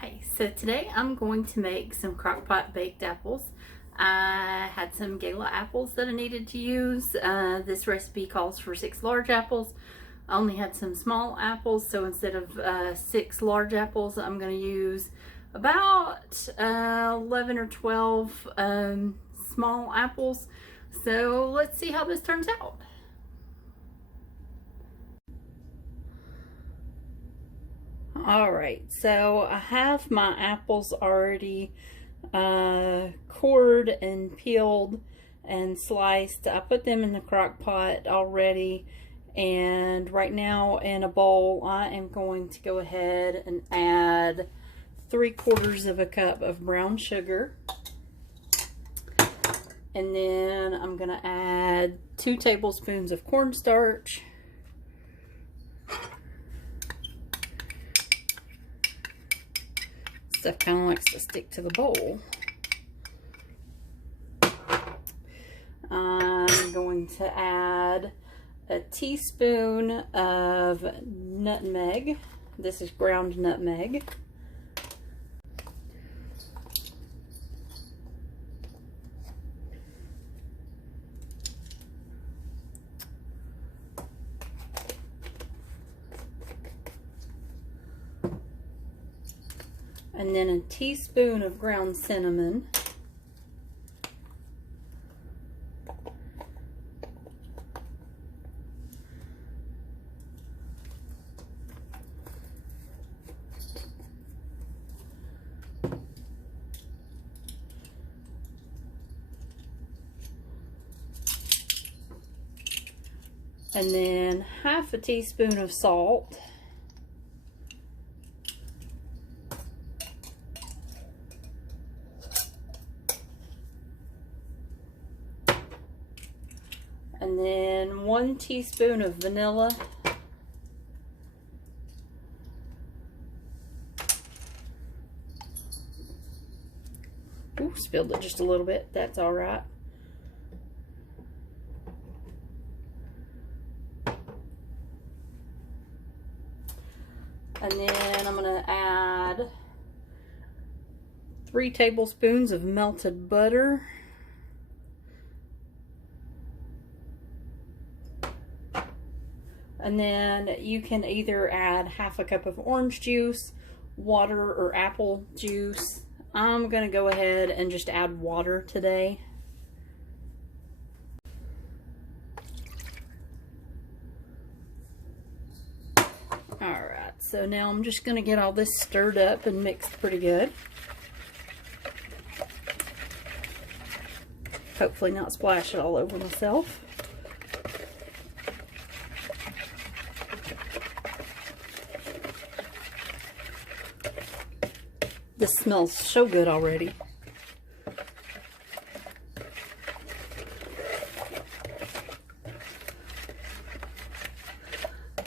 Hi, so today I'm going to make some Crockpot baked apples. I had some gala apples that I needed to use. This recipe calls for 6 large apples. I only had some small apples, so instead of 6 large apples, I'm going to use about 11 or 12 small apples. So let's see how this turns out. Alright, so I have my apples already cored and peeled and sliced. I put them in the crock pot already, and right now in a bowl I am going to go ahead and add 3/4 of a cup of brown sugar, and then I'm going to add 2 tablespoons of cornstarch, stuff kind of likes to stick to the bowl. I'm going to add a teaspoon of nutmeg. This is ground nutmeg. And then a teaspoon of ground cinnamon. And then half a teaspoon of salt. And then 1 teaspoon of vanilla. Ooh, spilled it just a little bit. That's all right. And then I'm going to add 3 tablespoons of melted butter. And then you can either add half a cup of orange juice, water, or apple juice. I'm going to go ahead and just add water today. Alright, so now I'm just going to get all this stirred up and mixed pretty good. Hopefully not splash it all over myself. This smells so good already.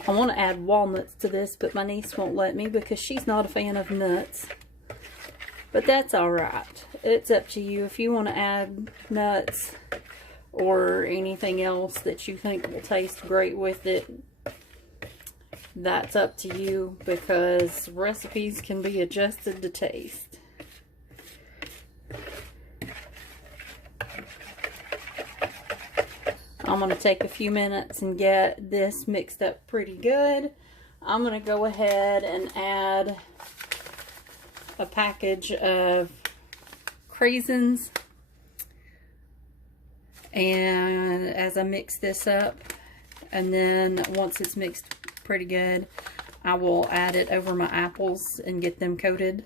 I want to add walnuts to this, but my niece won't let me because she's not a fan of nuts. But that's alright. It's up to you if you want to add nuts or anything else that you think will taste great with it. That's up to you, because recipes can be adjusted to taste. I'm going to take a few minutes and get this mixed up pretty good. I'm going to go ahead and add a package of craisins. And as I mix this up, and then once it's mixed pretty good, I will add it over my apples and get them coated.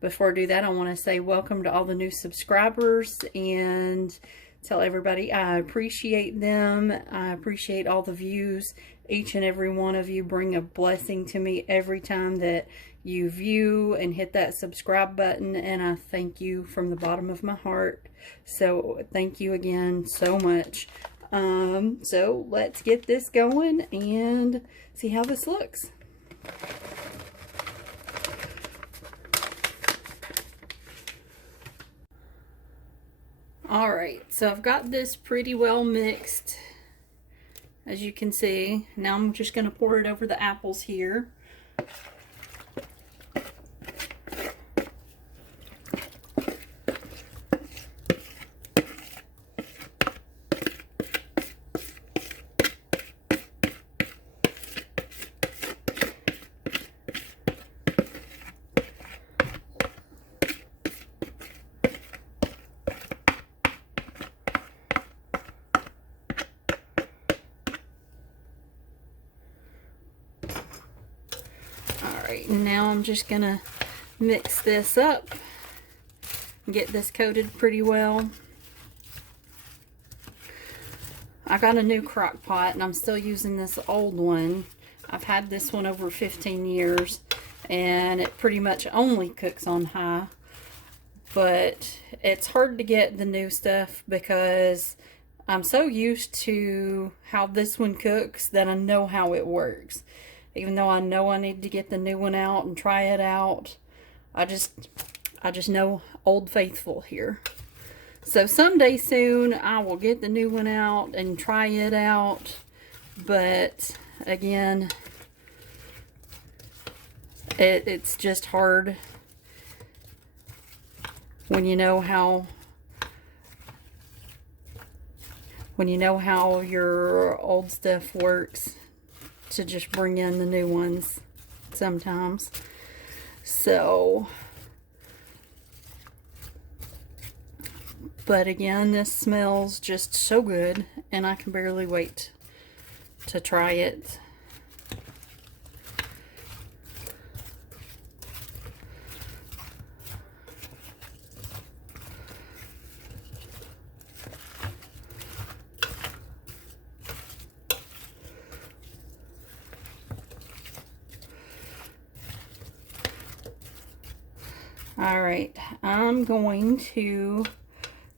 Before I do that, I want to say welcome to all the new subscribers and tell everybody I appreciate them. I appreciate all the views. Each and every one of you bring a blessing to me every time that you view and hit that subscribe button, and I thank you from the bottom of my heart. So thank you again so much. So let's get this going and see how this looks. Alright, so I've got this pretty well mixed, as you can see. Now I'm just going to pour it over the apples here. Alright, now I'm just gonna mix this up and get this coated pretty well. I got a new crock pot and I'm still using this old one. I've had this one over 15 years and it pretty much only cooks on high. But it's hard to get the new stuff because I'm so used to how this one cooks that I know how it works. Even though I know I need to get the new one out and try it out, I just know Old Faithful here. So someday soon I will get the new one out and try it out. But again, it's just hard when you know how your old stuff works to just bring in the new ones sometimes. So, but again, this smells just so good and I can barely wait to try it. Alright, I'm going to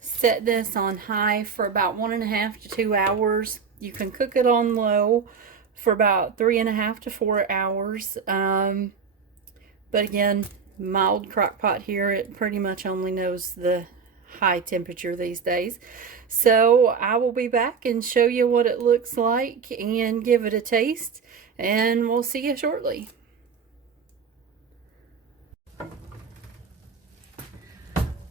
set this on high for about 1.5 to 2 hours. You can cook it on low for about 3.5 to 4 hours. But again, my old crock pot here, it pretty much only knows the high temperature these days. So I will be back and show you what it looks like and give it a taste, and we'll see you shortly.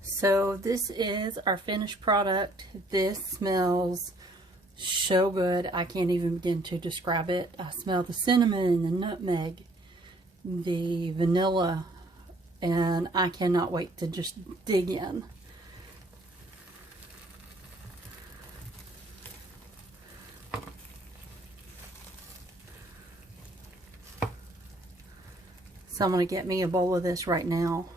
So this is our finished product. This smells so good. I can't even begin to describe it. I smell the cinnamon, the nutmeg, the vanilla, and I cannot wait to just dig in. So I'm going to get me a bowl of this right now.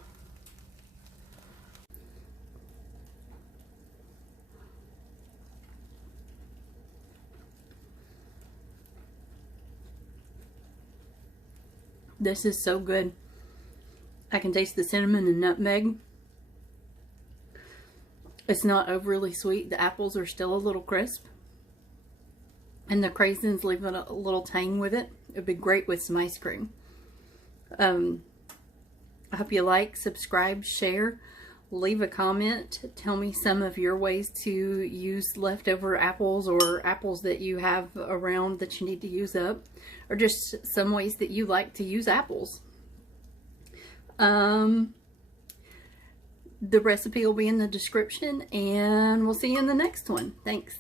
This is so good. I can taste the cinnamon and nutmeg. It's not overly sweet. The apples are still a little crisp. And the craisins leave a little tang with it. It would be great with some ice cream. I hope you like, subscribe, share, leave a comment. Tell me some of your ways to use leftover apples or apples that you have around that you need to use up, or just some ways that you like to use apples. The recipe will be in the description, and we'll see you in the next one. Thanks.